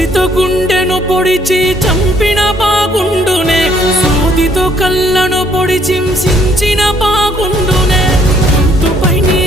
కత్తితో గుండెను పొడిచి చంపిన బాగుండునే, సూదితో కళ్ళను పొడిచి హింసించిన బాగుండునే, గొంతుపై నీ